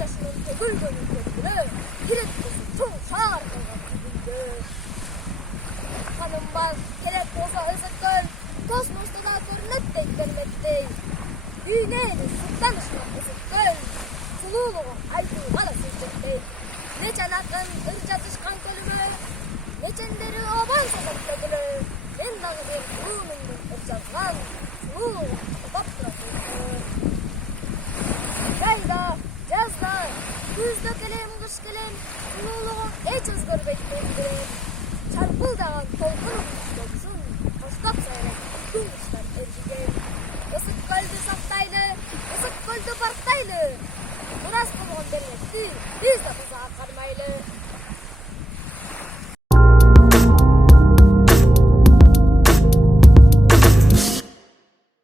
жашынын төгүлгөнүн көткүлө керек болсо чоң шаар кылган бүгүндө. Ханым бар керек болсо өзөккөл космосто да көрүнөттөй керметтей. Дүйнөнү сырттанышкан өзөккөл сулуулугу айтууга да сөз жетпей. Нечен акын ыр жазышкан көлүмө, нечендери обон сатат төгүлө. Мен дагы бир уунумду ыр жазган сулуулугу атап турат. Жайда, жазда, күздө келем, кыш келем, сулуулугу эч өзгөрбөйт менин. Чарпылдаган толкун болсун, коштоп сайрап күн кыштар эржиген. Ысык көлдү сактайлы, ысык көлдү парктайлы. Мурас болгон берметти биз да таза кармайлы.